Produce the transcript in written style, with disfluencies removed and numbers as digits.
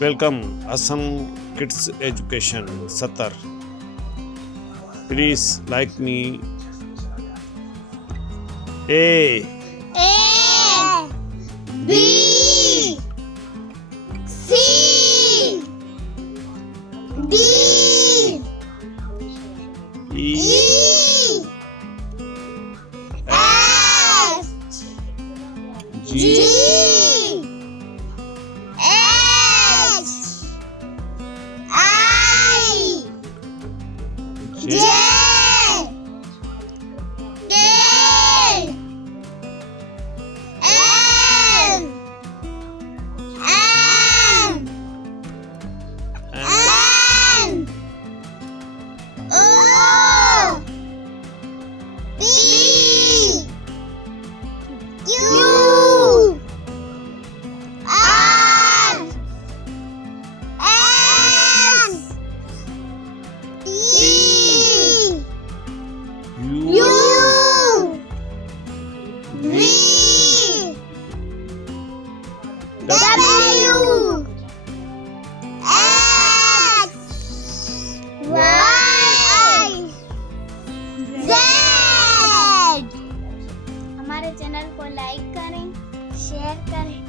Welcome Assam Kids Education Satar. Please like me. A A B C D E E F F G G H I J J K L M N O P Q R S T U U V V W X Y Z। हमारे channel को like करें, share करें,